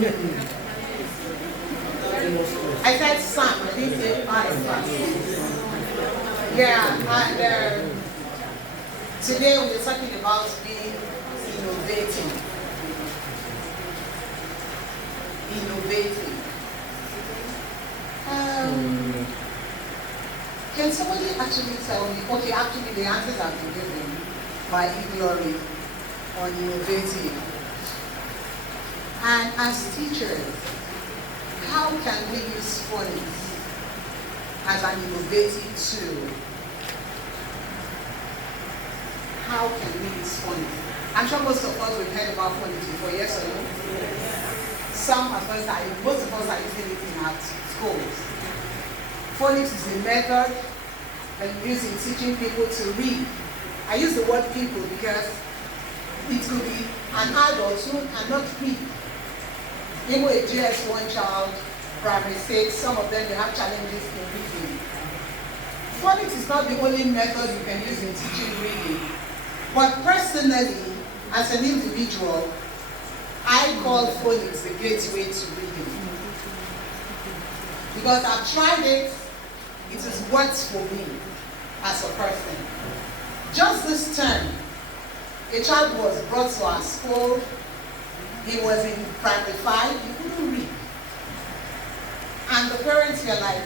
I said some, I didn't say five. Yeah, and today we're talking about being innovative. Can somebody actually tell me, okay, actually the answers have been given by Iglory on innovative. And as teachers, how can we use phonics as an innovative tool? How can we use phonics? I'm sure most of us have heard about phonics before, yes or no? Some of us most of us are using it in our schools. Phonics is a method that you use in teaching people to read. I use the word people because it could be an adult who cannot read. Even a GS1 child, primary 6, some of them they have challenges in reading. Phonics is not the only method you can use in teaching reading. But personally, as an individual, I call phonics the gateway to reading. Because I've tried it, it has worked for me as a person. Just this term, a child was brought to our school. He was in primary 5, he couldn't read. And the parents were like,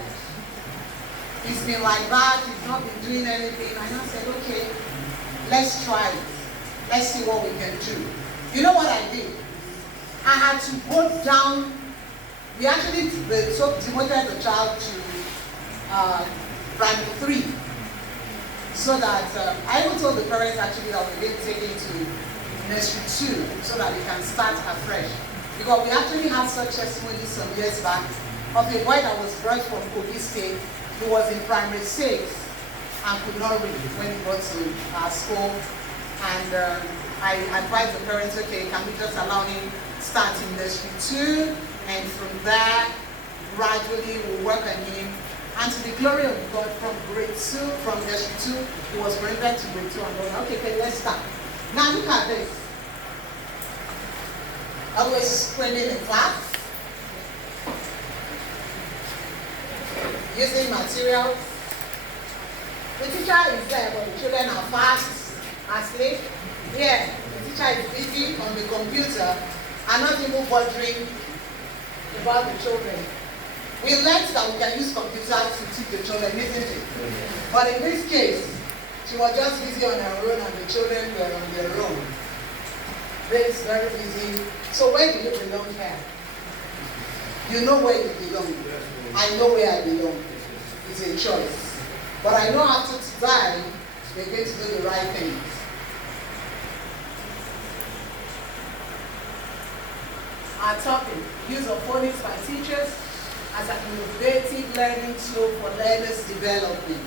he's been like that, he's not been doing anything. And I said, okay, let's try it. Let's see what we can do. You know what I did? I had to go down. We actually demoted the child to primary 3. So that, I even told the parents actually that we're going to take him to nursery 2 so that he can start afresh. Because we actually had such testimonies some years back of a boy that was brought from Ogun State. He was in primary 6 and could not read when he got to our school. And I advised the parents, okay, can we just allow him start in nursery 2, and from there, gradually we'll work on him. And to the glory of God, from grade 2, from nursery 2, he was promoted to grade 2 and going, okay, let's start. Now look at this. Always screaming in class, using materials. The teacher is there, but the children are fast, asleep. Yeah, the teacher is busy on the computer and not even bothering about the children. We learned that we can use computers to teach the children, isn't it? But in this case, she was just busy on her own and the children were on their own. Grace very busy. So where do you belong here? You know where you belong. I know where I belong. It's a choice. But I know after today, we're going to do the right things. Our topic, use of phonics by teachers as an innovative learning tool for learners' development.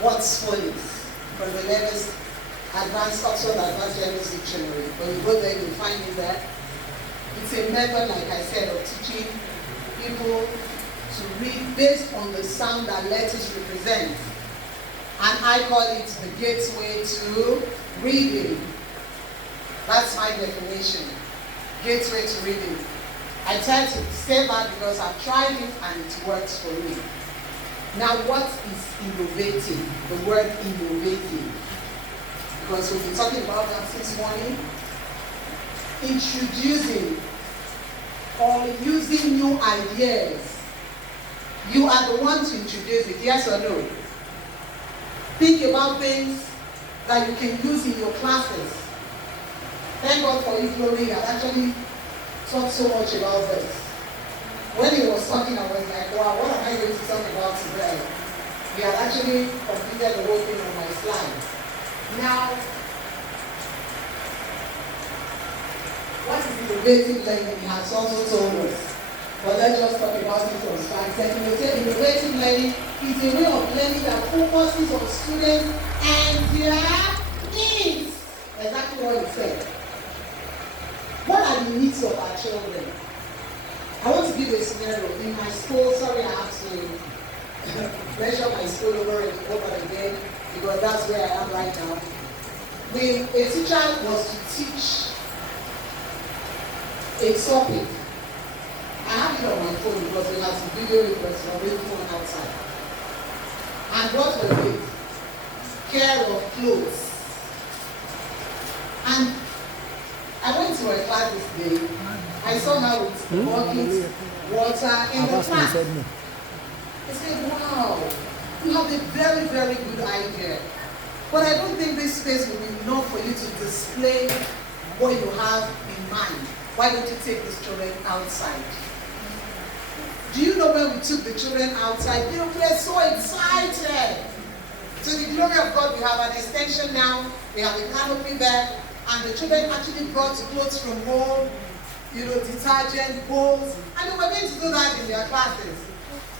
What's phonics? From the latest Oxford Advanced Learners Dictionary. When you go there, you'll find it there. It's a method, like I said, of teaching people to read based on the sound that letters represent. And I call it the gateway to reading. That's my definition. Gateway to reading. I tend to say that because I've tried it and it works for me. Now, what is innovative? The word innovative. Because we've been talking about that since morning. Introducing or using new ideas. You are the one to introduce it, yes or no? Think about things that you can use in your classes. Thank God for you, Glory. I actually talked so much about this. When he was talking, I was like, wow, what am I going to talk about today? He had actually completed the whole thing on my slide. Now, what is innovative learning? He has also told us. But let's just talk about it from scratch. Innovative learning is a way of learning that focuses on students and their needs. Exactly what he said. What are the needs of our children? I want to give a scenario. In my school, sorry I have to measure my school over and over again because that's where I am right now. A teacher was to teach a topic. I have it on my phone because we have some video requests from the phone outside. And what was it? Care of clothes. And I went to a class this day. I saw her with buckets, water in the class. I said, wow, you have a very, very good idea. But I don't think this space will be enough for you to display what you have in mind. Why don't you take these children outside? Do you know when we took the children outside? They were so excited. To the glory of God, we have an extension now. We have a canopy there. And the children actually brought clothes from home, detergent, bowls. And they were going to do that in their classes.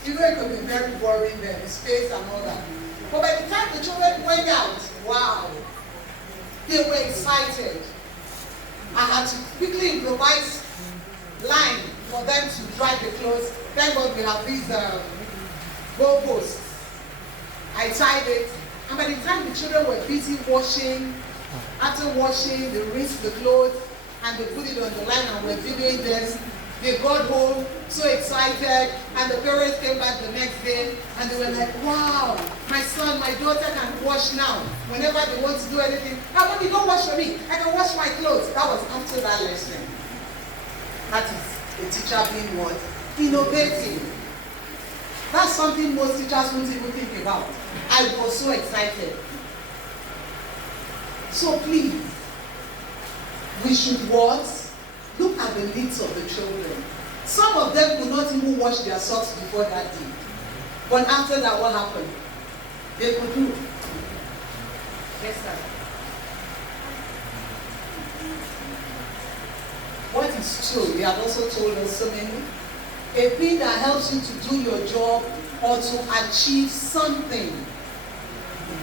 Even it could be very boring there, the space and all that. But by the time the children went out, wow, they were excited. I had to quickly improvise line for them to dry the clothes. Thank God we have these goalposts. I tied it, and by the time the children were busy washing, after washing, they rinsed the clothes and they put it on the line and were videoing them. They got home so excited, and the parents came back the next day and they were like, wow, my son, my daughter can wash now. Whenever they want to do anything, mommy, don't wash for me. I can wash my clothes. That was after that lesson. That is a teacher being what? Innovative. That's something most teachers won't even think about. I was so excited. So please, we should what? Look at the needs of the children. Some of them could not even wash their socks before that day. But after that, what happened? They could do. Yes, sir. What is true, they have also told us so many. A thing that helps you to do your job or to achieve something.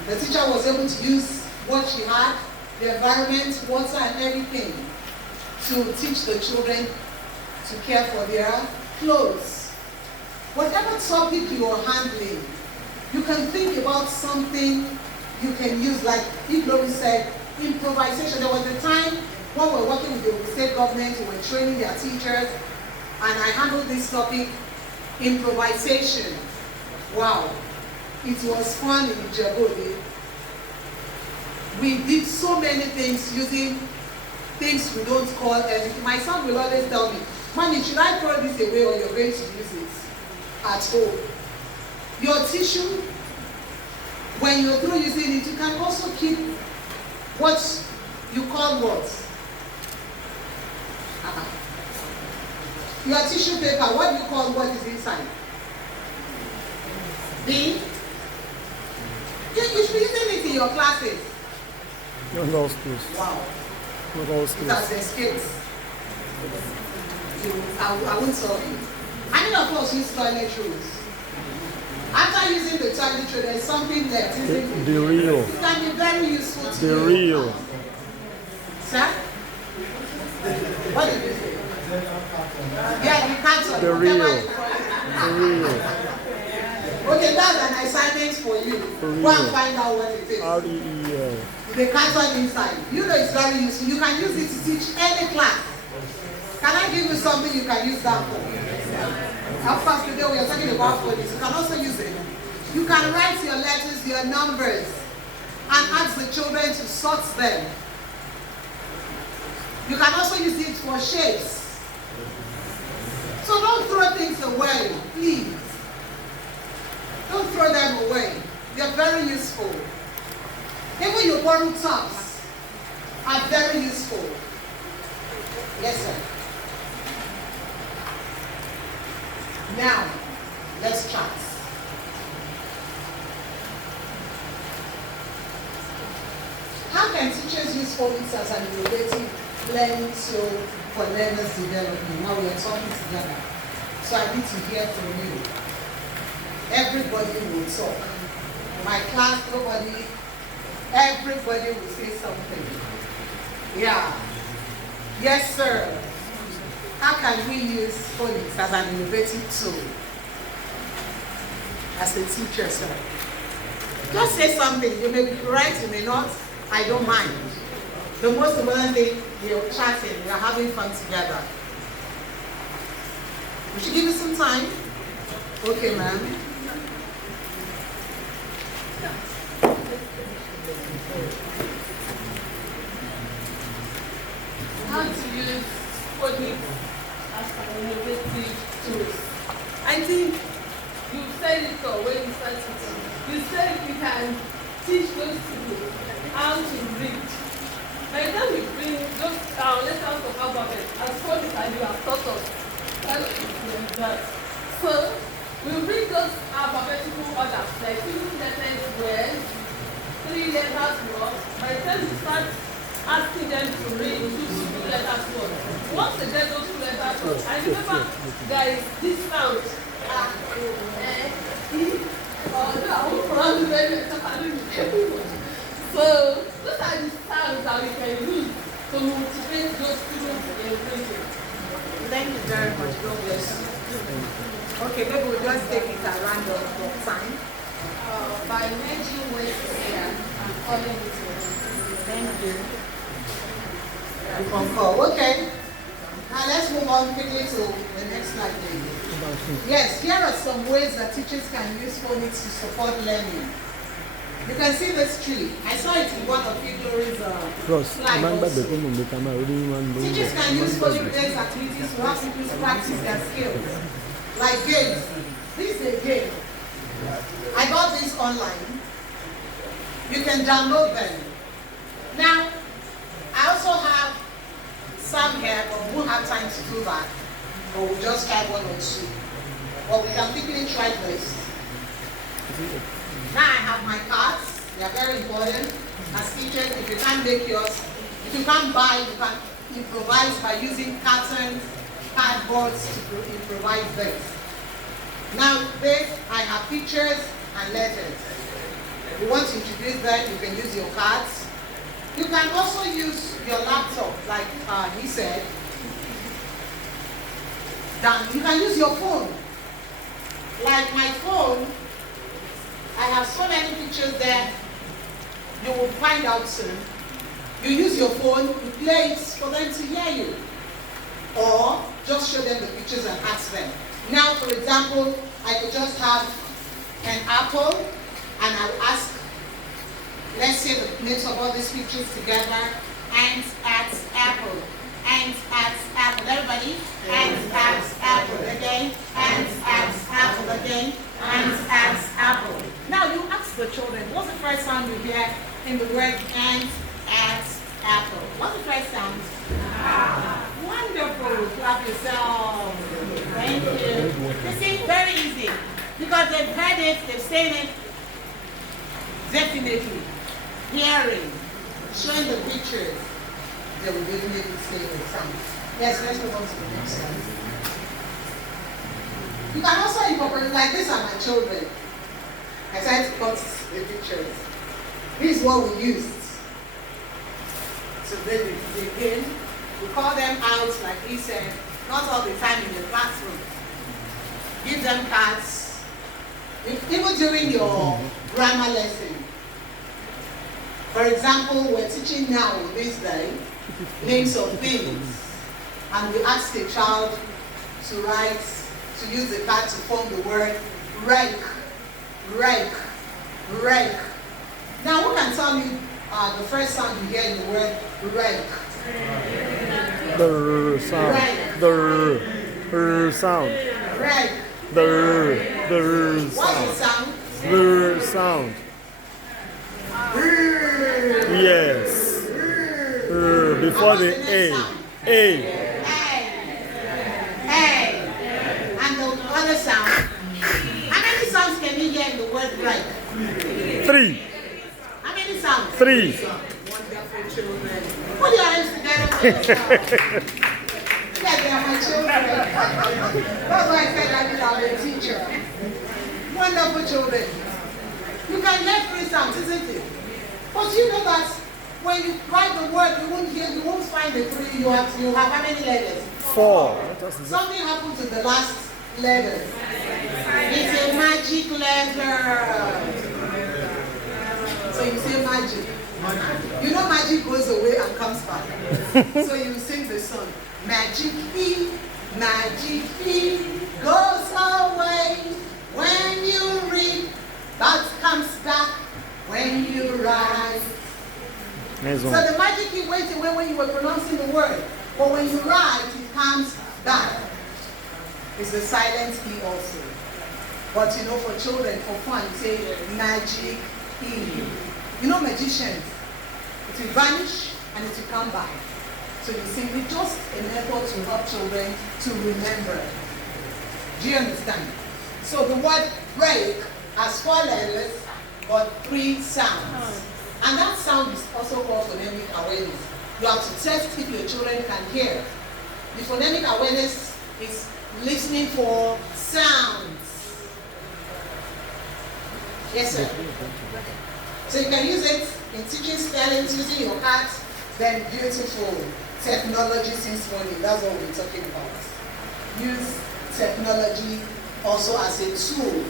The teacher was able to use what she had, the environment, water, and everything, to teach the children to care for their clothes. Whatever topic you are handling, you can think about something you can use, like Iglory said, improvisation. There was a time when we were working with the state government, we were training their teachers, and I handled this topic, improvisation. Wow, it was fun in Ijebode. We did so many things using things we don't call anything. My son will always tell me, Mommy, should I throw this away or you're going to use it at home? Your tissue, when you're through using it, you can also keep what you call what? Your tissue paper, what do you call what is inside? You should be using it in your classes. Not all schools. Wow. Not all schools. It has escaped. I won't tell you. I mean, of course, use toilet rolls. After using the toilet roll, there's something left. The real. It can be very useful to The you. real. Sir? What did you say? Yeah, the carton. The real. The real. Okay, that's an assignment for you. Go and find out what it is. R-E-E-L. The carton inside. You know it's very useful. You can use it to teach any class. Can I give you something you can use that for? Of course, today we are talking about phonics. You can also use it. You can write your letters, your numbers, and ask the children to sort them. You can also use it for shapes. So don't throw things away, please. Don't throw them away. They're very useful. Even your borrowed tops are very useful. Yes, sir. Now, let's chat. How can teachers use phonics as an innovative learning tool for learners' development? Now we are talking together. So I need to hear from you. Everybody will talk. My class, nobody, everybody will say something. Yeah. Yes, sir. How can we use phonics as an innovative tool? As a teacher, sir. Just say something. You may be right, you may not. I don't mind. The most important thing, you're chatting, you're having fun together. We should give you some time. Okay, ma'am. How to use phonics as an innovative tools. I think you said it all when you started. You said we can teach those people how to read. By the time we bring those letters of alphabet as phonics and you have taught us that. So we bring those alphabetical orders like 2 letters words, 3 letters words. By the time you start asking them to read 2 letters words. Once they get those 2 letters words, I remember there is this sound. So those are the sounds that we can use to motivate those students in reading. Thank you very much. God bless you. Okay, maybe we'll just take it at random for time. By merging words here and calling it words. Thank you. You concur. Okay. Now let's move on quickly to the next slide, please. Yes, here are some ways that teachers can use phonics to support learning. You can see this tree. I saw it in one of Iglory's slides also. Teachers can use phonics-based activities to help students practice their skills. Like games. This is a game. I got this online. You can download them. Now, I also have some here, but we won't have time to do that. Or we'll just have 1 or 2. But we can quickly try this. Now I have my cards. They are very important. As teachers, if you can't make yours, if you can't buy, you can improvise by using cartons, cardboards to improvise this. Now this, I have pictures and letters. If you want to introduce them, you can use your cards. You can also use your laptop, like he said. Then you can use your phone. Like my phone, I have so many pictures there. You will find out soon. You use your phone, you play it for them to hear you. Or just show them the pictures and ask them. Now, for example, I could just have an apple and I'll ask, let's say the names of all these pictures together. Ant at apple. Ant at apple. Everybody? Ant at apple. Again. Ant at apple. Again. Ant at apple. Now you ask the children, what's the first sound you hear in the word ant at apple? What's the first sound? Wonderful. Clap yourself. Thank you. You see, very easy. Because they've heard it, they've seen it. Definitely. Hearing. Showing the pictures. They will definitely say the sound. Yes, let's move on to the next slide. You can also incorporate, like these are my children. I tried to cut the pictures. This is what we used. So then we begin. We call them out, like he said, not all the time in the classroom. Give them cards. Even during your grammar lesson. For example, we're teaching now this day names of things. And we ask a child to write, to use the card to form the word rake, rake, rake. Now who can tell me the first sound you hear in the word rake? The sound. Rake. The sound. Rake. The What's sound. the sound? The sound. Yes. Before the A. A. And the other sound. How many sounds can you hear in the word rake? 3. How many sounds? 3. Wonderful children. Put your hands together for yourself. Yeah, they are my children. That's why I said I did I'm a teacher. Wonderful children. You can get 3 sounds, isn't it? But you know that when you write the word, you won't find the 3. You have how many letters? 4. Something happened to the last letter. It's a magic letter. So you say magic. You know magic goes away and comes back. So you sing the song. Magic goes away when you read, but comes back when you write. So the magic key went away when you were pronouncing the word. But when you write, it comes back. It's the silent key also. But you know, for children, for fun, say magic key. You know magicians, it will vanish and it will come back. So you see, it's just an effort to help children to remember. Do you understand? So the word break has 4 letters, but 3 sounds. And that sound is also called phonemic awareness. You have to test if your children can hear. The phonemic awareness is listening for sounds. Yes, sir. So you can use it in teaching spellings, using your heart, then beautiful technology since morning. That's what we're talking about. Use technology also as a tool.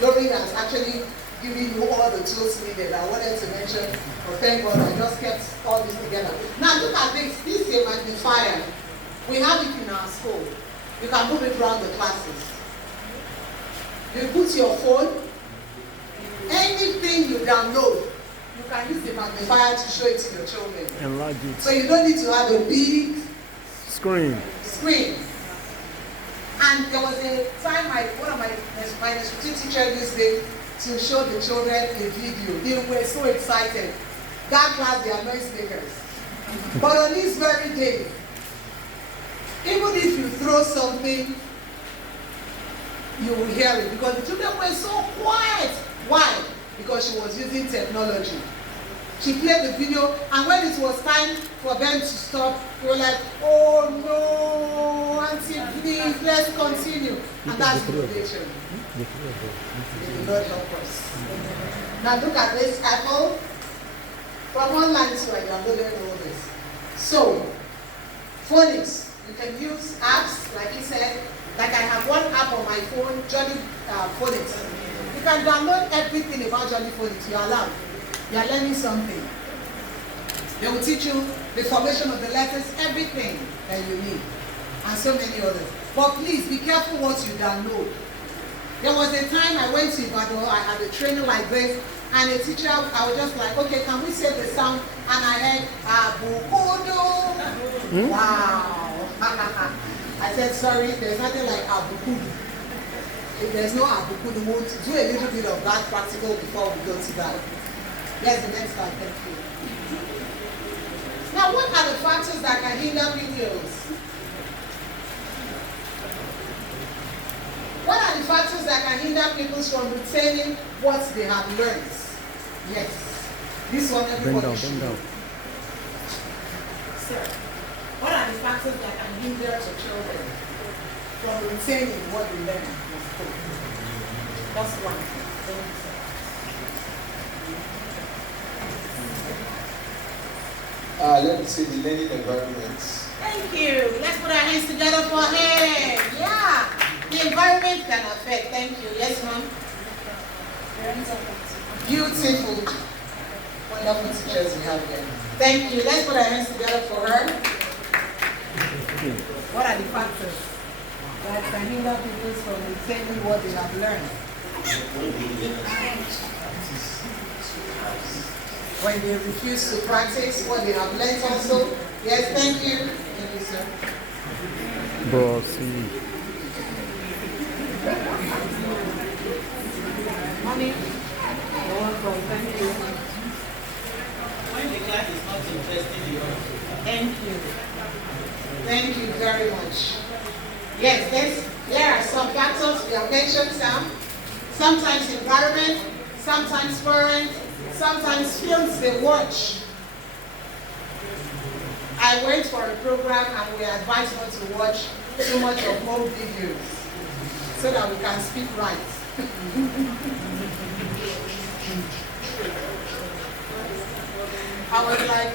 Lori has actually given you all the tools needed. I wanted to mention, but thank God I just kept all this together. Now look at this. This is a magnifier. We have it in our school. You can move it around the classes. You put your phone, anything you download, you can use the magnifier to show it to your children. Enlarge it. So you don't need to have a big Screen. And there was a time one of my history teachers used it to show the children a video. They were so excited. That class, they are noisemakers. But on this very day, even if you throw something, you will hear it, because the children were so quiet. Why? Because she was using technology. She played the video, and when it was time for them to stop, they were like, oh no, auntie, please, let's continue. And that's innovation. It will not help us. Now look at this Apple. From online too, I downloaded all this. So, phonics. You can use apps, like he said. Like I have one app on my phone, Jolly Phonics. You can download everything about Jolly Phonics. You are allowed. You are learning something. They will teach you the formation of the letters, everything that you need, and so many others. But please be careful what you download. There was a time I went to Ibadan, I had a training like this, and a teacher, I was just like, okay, can we say the sound? And I heard, Abukudu. Wow. I said, sorry, there's nothing like Abukudu. If there's no Abukudu, we'll do a little bit of that practical before we go to that. Yes, the next slide, thank you. Now, what are the factors that can hinder videos? What are the factors that can hinder people from retaining what they have learned? Yes. This one everybody should know. Sir, what are the factors that can hinder the children from retaining what they learn in school? That's one. Thank you, sir. Let me say the learning environment. Thank you. Let's put our hands together for him. Yeah. The environment can affect. Thank you. Yes, ma'am. Beautiful. Wonderful teachers we have here. Thank you. Let's put our hands together for her. What are the factors that can hinder people from retaining what they have learned? When they refuse to practice what they have learned also. Yes, thank you. Thank you, sir. Bossy. Mommy, you're welcome. Thank you. When the class is not interesting you. Thank you. Thank you very much. Yes, there are some factors we have mentioned some. Sometimes environment, sometimes parents, sometimes films they watch. I went for a program and we advised not to watch too much of home videos so that we can speak right. I was like,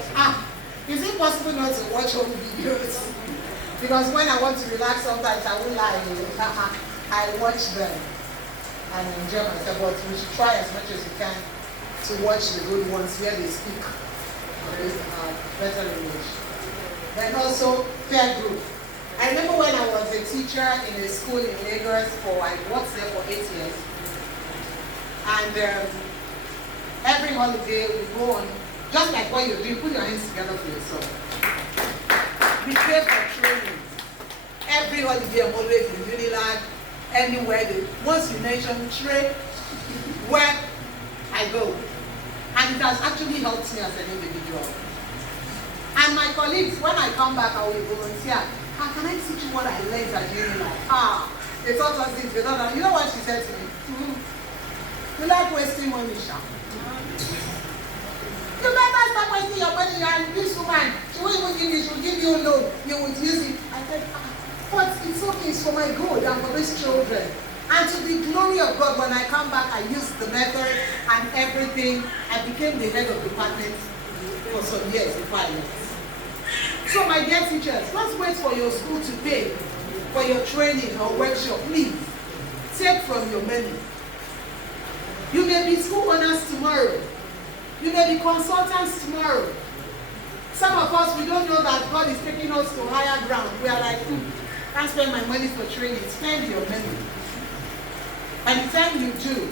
is it possible not to watch home videos? Because when I want to relax sometimes I won't lie. I watch them and enjoy myself, but we should try as much as we can to watch the good ones where they speak better English. Then also peer group. I remember when I was a teacher in a school in Lagos I worked there for 8 years. And every holiday we go on, just like what you do, put your hands together for yourself. We pay for training. Every holiday I'm always in Unilag, anywhere. Once you mention trade, where I go. And it has actually helped me as an individual. And my colleagues, when I come back, I will volunteer. Can I teach you what I learned at Unilag? They taught us this, they taught us. You know what she said to me? You like wasting money, Sha. You better stop wasting your money. You are this woman. She won't even give you, she will give you a loan. You would use it. I said, but it's okay, it's for my good and for these children. And to the glory of God, when I come back, I used the method and everything. I became the head of department for some years before I left. So my dear teachers, don't wait for your school to pay for your training or workshop. Please, take from your money. You may be school owners tomorrow. You may be consultants tomorrow. Some of us, we don't know that God is taking us to higher ground. We are like, can't spend my money for training. Spend your money. By the time you do,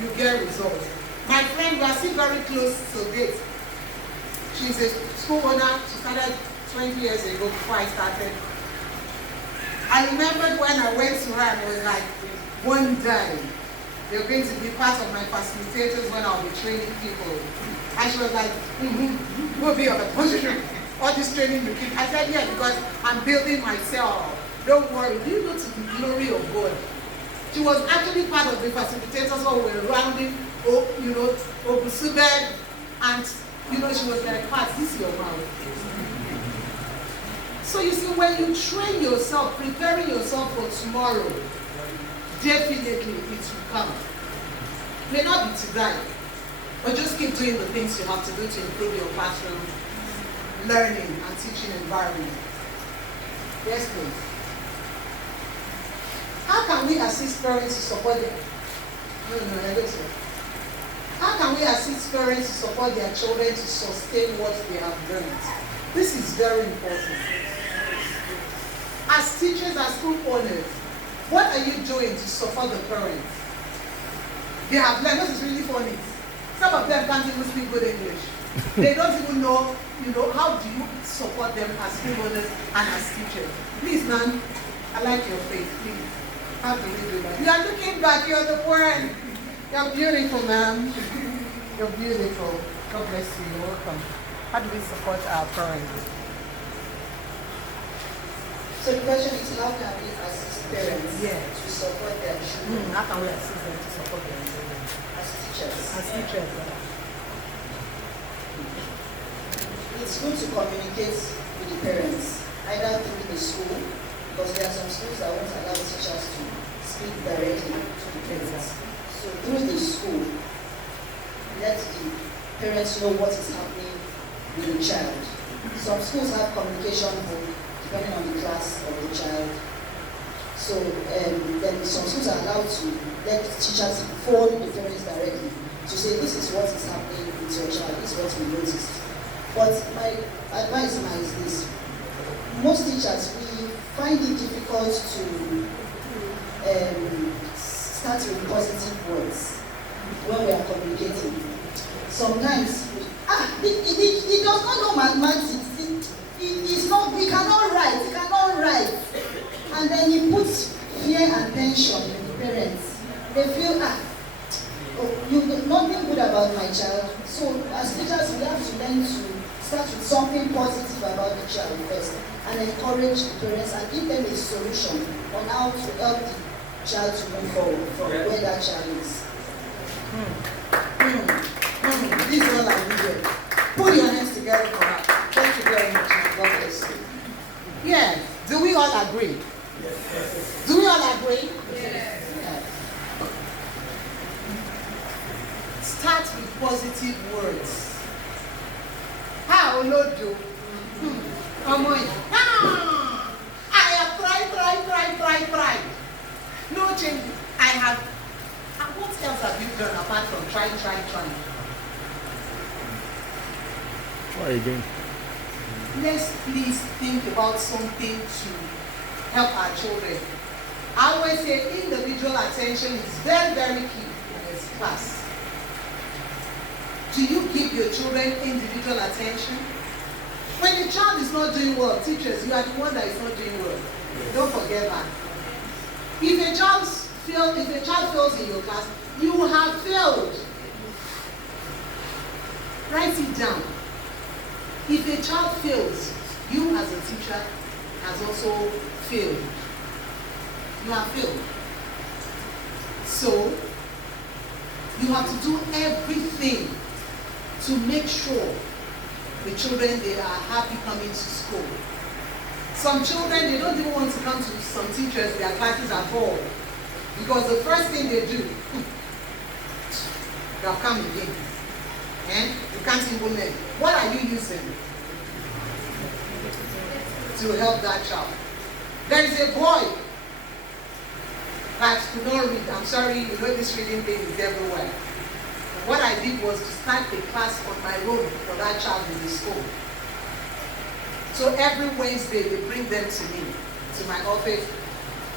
you get results. My friend, we are still very close to this. She's a school owner. She started 20 years ago before I started. I remembered when I went to her and was like, one day, you're going to be part of my facilitators when I'll be training people. And she was like, we'll be on a position. All this training you keep. I said, yeah, because I'm building myself. Don't worry. You go to the glory of God. She was actually part of the facilitators who were rounding, Ogun, and, she was like, Pat, this is your mouth. So you see, when you train yourself, preparing yourself for tomorrow, definitely it will come. It may not be today, but just keep doing the things you have to do to improve your classroom learning and teaching environment. Yes, please. How can we assist parents to support them? How can we assist parents to support their children to sustain what they have learned? This is very important. As teachers, as school owners, what are you doing to support the parents? They have learned. This is really funny. Some of them can't even speak good English. They don't even know, how do you support them as school owners and as teachers? Please, ma'am, I like your face, please. How do we do that? You are looking back, you're the one. You're beautiful, ma'am. You're beautiful. God bless you. You're welcome. How do we support our parents? So the question is, how can we assist parents to support their children? How can we assist them to support their children? As teachers. As teachers, It's good to communicate with the parents, either through the school, because there are some schools that won't allow teachers to speak directly to the parents. So through the school, let the parents know what is happening with the child. Some schools have communication book depending on the class of the child. So then some schools are allowed to let teachers phone the parents directly to say, this is what is happening with your child, this is what we noticed. But my advice now is this. Most teachers, we find it difficult to start with positive words when we are communicating. Sometimes, he does not know mathematics. He cannot write. And then he puts fear and tension in the parents. They feel, you know nothing good about my child. So as teachers, we have to learn to start with something positive about the child first and encourage the parents and give them a solution on how to help the child to move forward from where that child is. This is all I needed. Put your hands together for her. Thank you very much. God bless you. Yes. Do we all agree? Yes. Do we all agree? Yes. Start with positive words. How Lord do? Come on. I have tried. No change. I have. What else have you done apart from trying? Try again. Let's please think about something to help our children. I always say individual attention is very, very key in this class. Do you give your children individual attention? When a child is not doing well, teachers, you are the one that is not doing well. Don't forget that. If a child fails in your class, you have failed. Write it down. If a child fails, you as a teacher has also failed. You have failed. So, you have to do everything to make sure the children, they are happy coming to school. Some children, they don't even want to come to some teachers, their classes at all. Because the first thing they do, they'll come again. And you can't even learn. What are you using to help that child? There is a boy that could not read. I'm sorry, you know this reading thing is everywhere. What I did was to start a class on my own for that child in the school. So every Wednesday they bring them to me, to my office.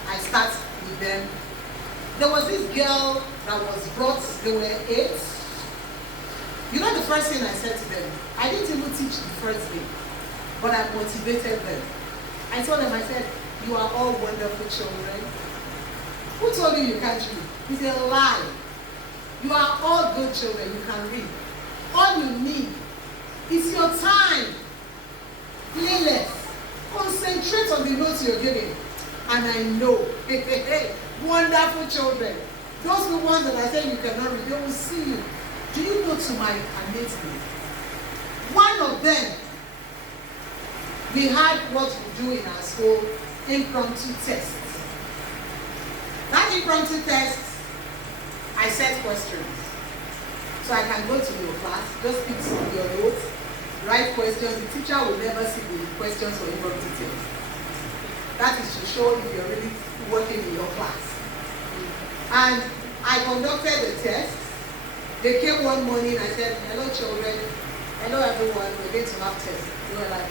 I start with them. There was this girl that was brought, they were 8. You know the first thing I said to them? I didn't even teach the first day, but I motivated them. I told them, I said, you are all wonderful children. Who told you you can't read? It's a lie. You are all good children, you can read. All you need is your time. Play less. Concentrate on the notes you're giving. And I know, wonderful children. Those the ones that I say you cannot read, they will see you. Do you know, to my amazement, one of them, we had what we do in our school, impromptu tests. That impromptu test, I set questions. So I can go to your class, just pick your notes, write questions. The teacher will never see the questions for impromptu test. That is to show if you're really working in your class. And I conducted the test. They came one morning, I said, hello children, hello everyone, we're going to have tests. They were like,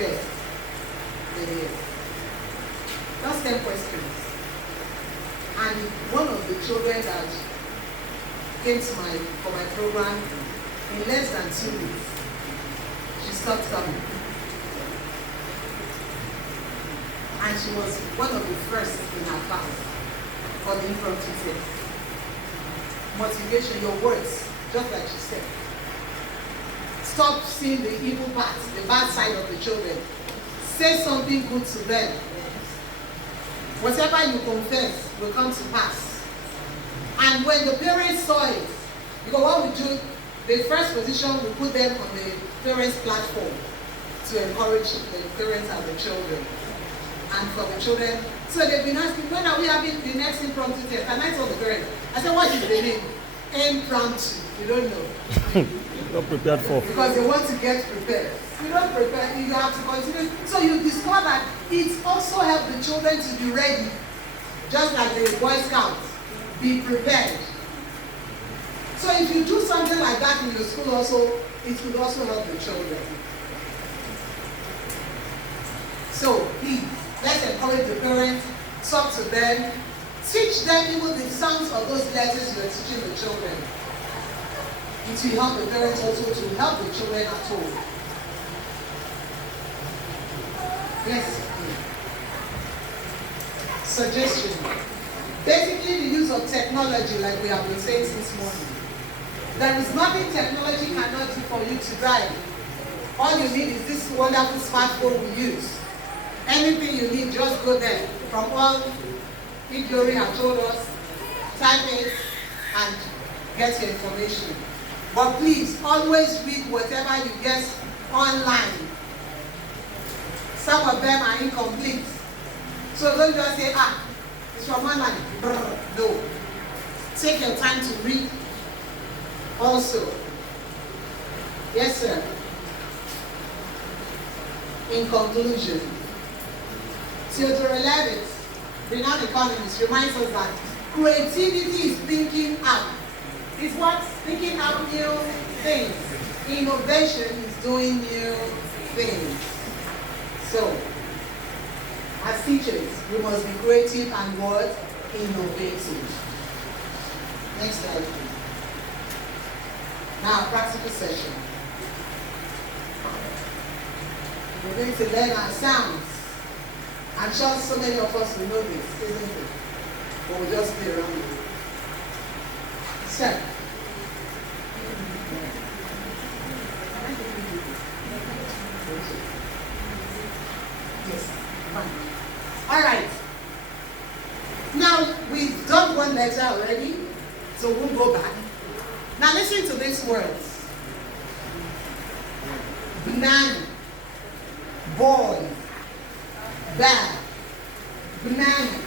test. It is. Just 10 questions. And one of the children that came to for my program, in less than 2 weeks, she stopped coming. And she was one of the first in her class for the impromptu test. Motivation, your words, just like she said. Stop seeing the evil part, the bad side of the children. Say something good to them. Whatever you confess will come to pass. And when the parents saw it, because what we do, the first position, we put them on the parents' platform to encourage the parents and the children. And for the children, so they've been asking, when are we having the next impromptu test? And I told the parents, I said, what is the name? Impromptu. You don't know. Not prepared for. Because they want to get prepared. You don't prepare, you have to continue. So you discover that it also helps the children to be ready. Just like the Boy Scouts. Be prepared. So if you do something like that in your school also, it will also help the children. So please, let's encourage the parents, talk to them, teach them even the sounds of those letters you are teaching the children. It will help the parents also to help the children at home. Yes. Suggestion. Basically the use of technology, like we have been saying since morning. There is nothing technology cannot do for you today. All you need is this wonderful smartphone we use. Anything you need, just go there. From all Igori have told us, type it and get your information. But please, always read whatever you get online. Some of them are incomplete. So don't just say, it's from online. No. Take your time to read also. Yes, sir. In conclusion, Theodore Levitt, renowned economist, reminds us that creativity is thinking up. It's what? Thinking up new things. Innovation is doing new things. So, as teachers, we must be creative and what? Innovative. Next slide, please. Now, practical session. We're going to learn our sounds. I'm sure so many of us will know this, isn't it? But we'll just play around with it. So, yes, fine. All right. Now, we've done one letter already, so we'll go back. Now, listen to these words. Banana, boy, bag, banana,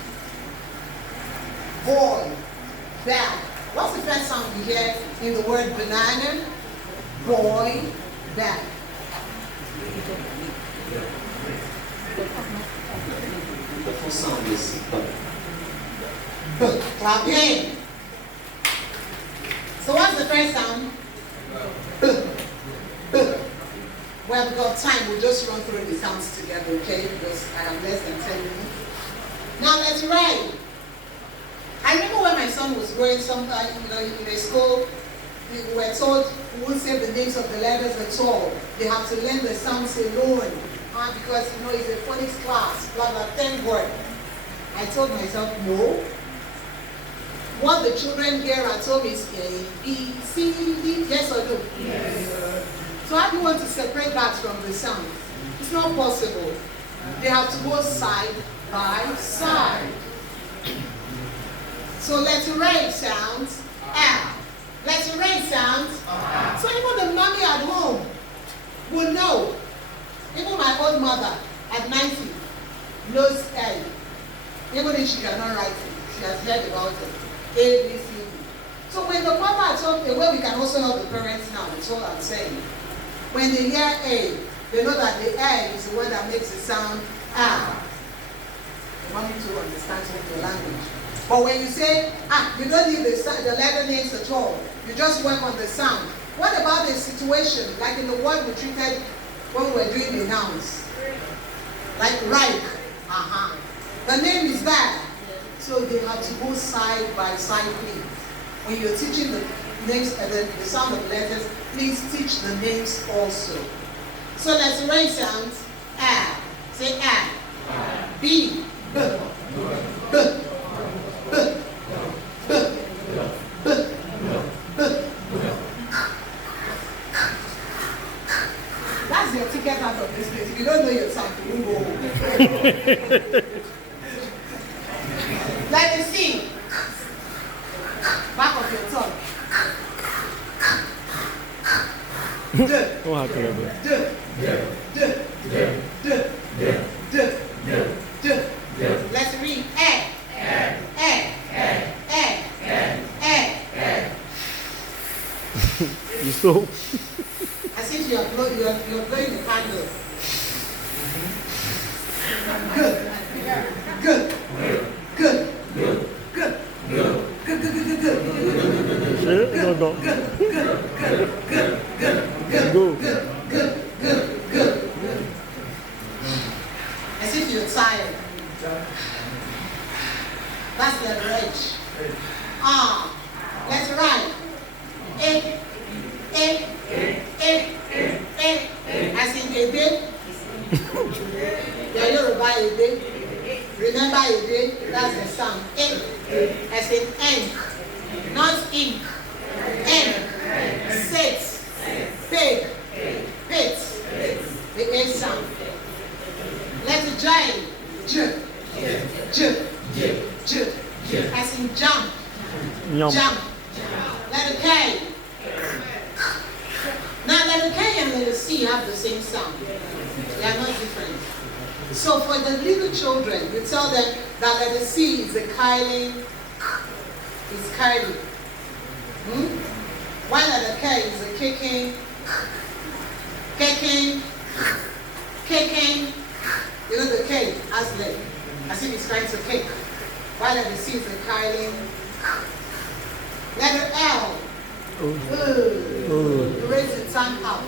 boy, bag. What's the first sound you hear in the word banana, boy, bag? The first sound is B. Clap your hand. So what's the first sound? Well, we've got time. We'll just run through the sounds together, okay? Because I have less than 10 minutes. Now let's write. I remember when my son was growing sometime, in a school, we were told we won't say the names of the letters at all. They have to learn the sounds alone. Because, it's a phonics class, blah, blah, 10 words. I told myself, no. What the children here at home is A, B, C, D, yes or no? Yes. So how do you want to separate that from the sound? It's not possible. They have to go side by side. So let's erase sounds L. Let's erase sounds. So even the mommy at home will know. Even my old mother at 90 knows L. Even if she cannot write it, she has heard about it. A, B, C, D. So when the papa at home, the way we can also help the parents now, that's all I'm saying. When they hear A, they know that the A is the one that makes the sound R. They want you to understand your language. But when you say, you don't need the letter names at all, you just work on the sound. What about the situation, like in the word we treated when we were doing the nouns? Like Reich. The name is there. So they have to go side by side, please. When you're teaching the names and the sound of the letters, please teach the names also. So let's erase sounds. A. Say A. B. B. B. B. B. B. B. That's your ticket out of this place. If you don't know your sound, you won't go home. Let me see. Back of your tongue. What happened? Let's read. You saw? As if you're blowing the candle. Good. Good. Good. Good. Good. Good. Good. Good. Good. No. Go. Good. As if you're tired. That's the bridge. Let's write. As in a day. Yeah, Yoruba a day. Remember a day? That's the sound. As in ink. Not ink. Ink. Sit. Pig. Pit. The A sound. Let's join. J. As in jump. Yum. Jump. Letter K. Now letter K and letter C have the same sound. They are not different. So for the little children, you tell them that letter C is a curling. It's curling. While letter K is a kicking. Kicking. You know the K has leg. As if it's trying to kick. While letter C is a curling. Letter L. You raise the tongue out.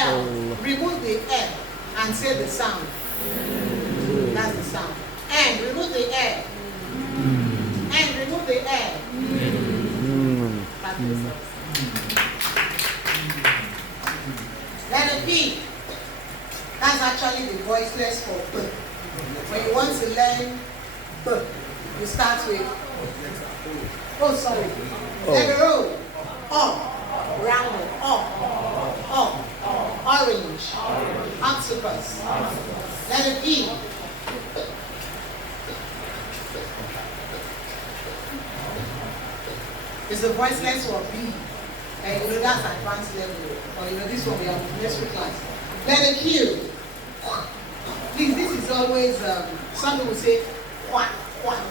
L. Remove the L and say the sound. That's the sound. N. Remove the L. N. Remove the L. Letter P. That's actually the voiceless for B. When you want to learn B, you start with, oh sorry, letter O. Round, orange, octopus. Letter P. It's the voiceless for B. And you know that's advanced level. Or you know this one we have in nursery class. Letter Q. This is always, some people say quack, quack.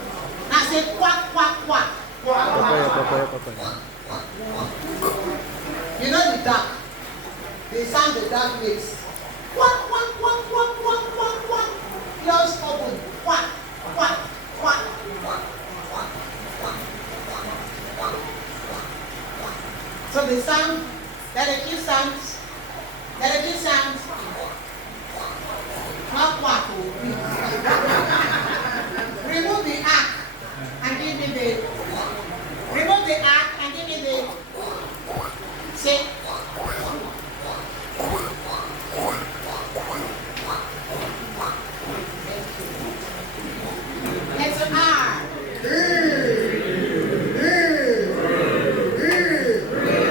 Now say quack, quack, quack. You know the duck. The sound the duck makes. Quack, quack, quack, quack, quack, quack, quack. Just open. Quack, quack, quack, quack, quack, quack, quack. So the sound, letter Q sounds, quack, quack. Remove the arc and give me the, remove the arc and give me the, say, letter R.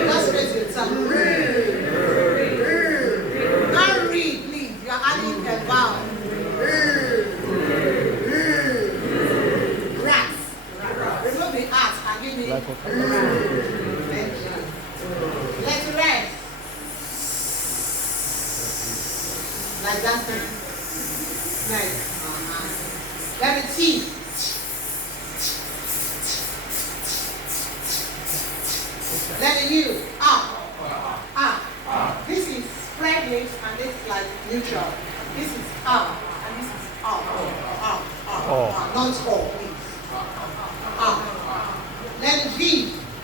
That's raise your tongue. Not read, please. You are adding a vowel. Rats. Remove the art and give me. Thank you. Let's rest. Like that thing. Nice. Let it T. Let it U. This is spread legs and this is like neutral. This is and this is not all, please. Let it V.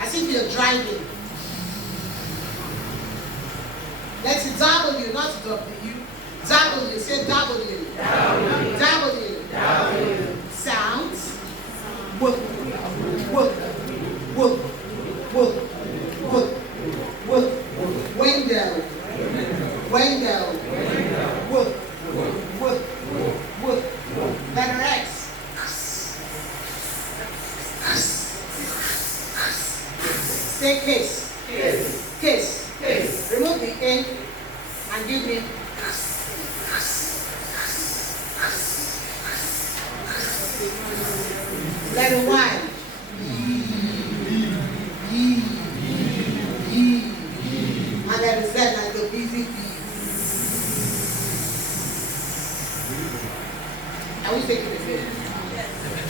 As if you're driving. Let it W, not W. W, say W. W. Sounds. Whoop, whoop, whoop, whoop, whoop, whoop. Window. Whoop, whoop, whoop. Letter X. Say kiss. Kiss. Remove the N and give me. Letter Y. And letter Z like the busy bee. Can we take it again?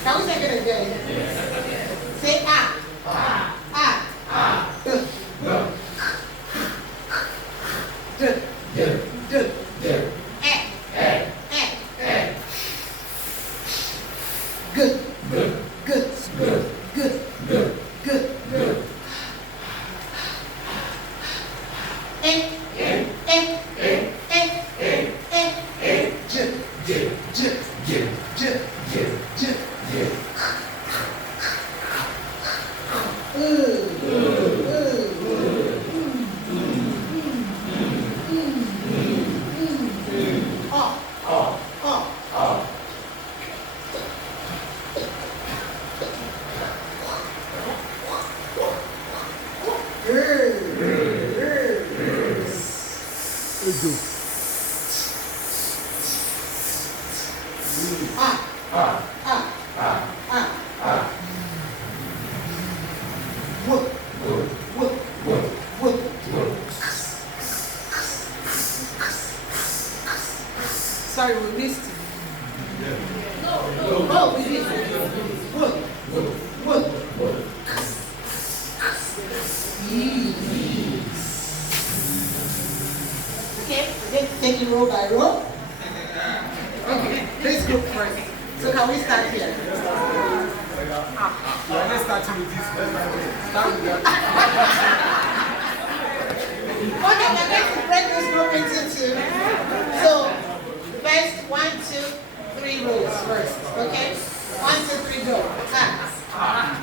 Can we take it again? Say Sorry, we missed it. Oh, we missed it. Wood. Okay, let's take it row by row. Okay, let's go first. So can we start here? Let's start with this. Start with that. Okay, we're going to break this group into two. So, first, 1, 2, 3 rows first, okay? 1, 2, 3, go. Ah.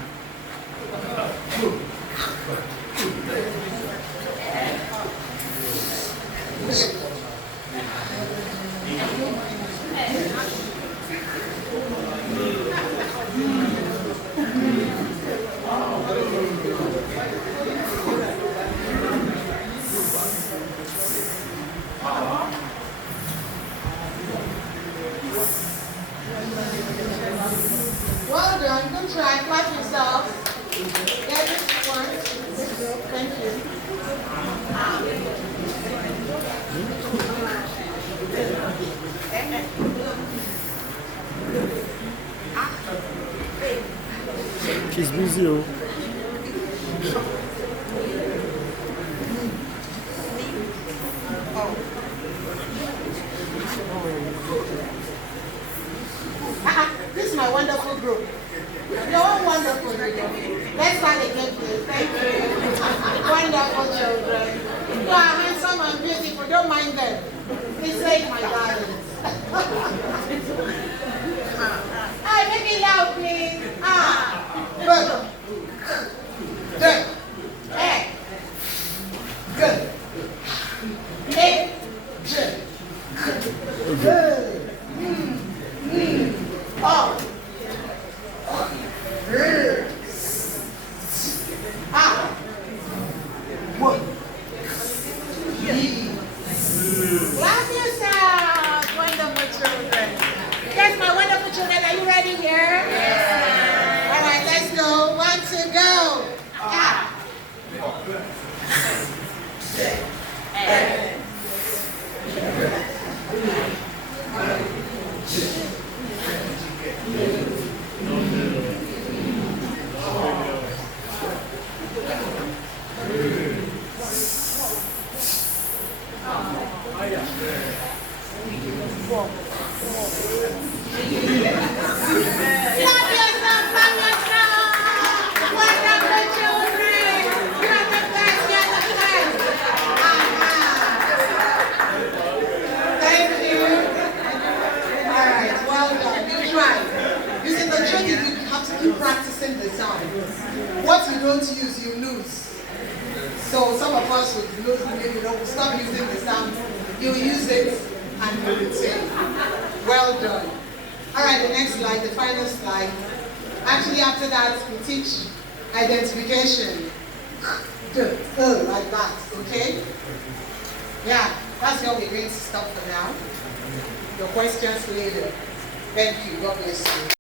Well done. Good try. Clap yourself. Get this one. Thank you. She's busy. Oh. This is my wonderful group. You're all wonderful. Let's start again, please. Thank you. Wonderful children. You are handsome and beautiful. Don't mind them. Please say my darlings. Hey, make it loud, please. Good. Good. Hey. Good. Hey. Good. Good. Oh. One. Clap yourselves, wonderful children. Yes, my wonderful children, are you ready here? Yeah. All right, let's go. 1, 2, go. Practicing the sound. What you don't use, you lose. So some of us would lose, maybe we'll stop using the sound. You use it and you will say, well done. All right, the next slide, the final slide. Actually, after that, we teach identification. Like that, okay? Yeah, that's where we're going to stop for now. Your questions later. Thank you. God bless you.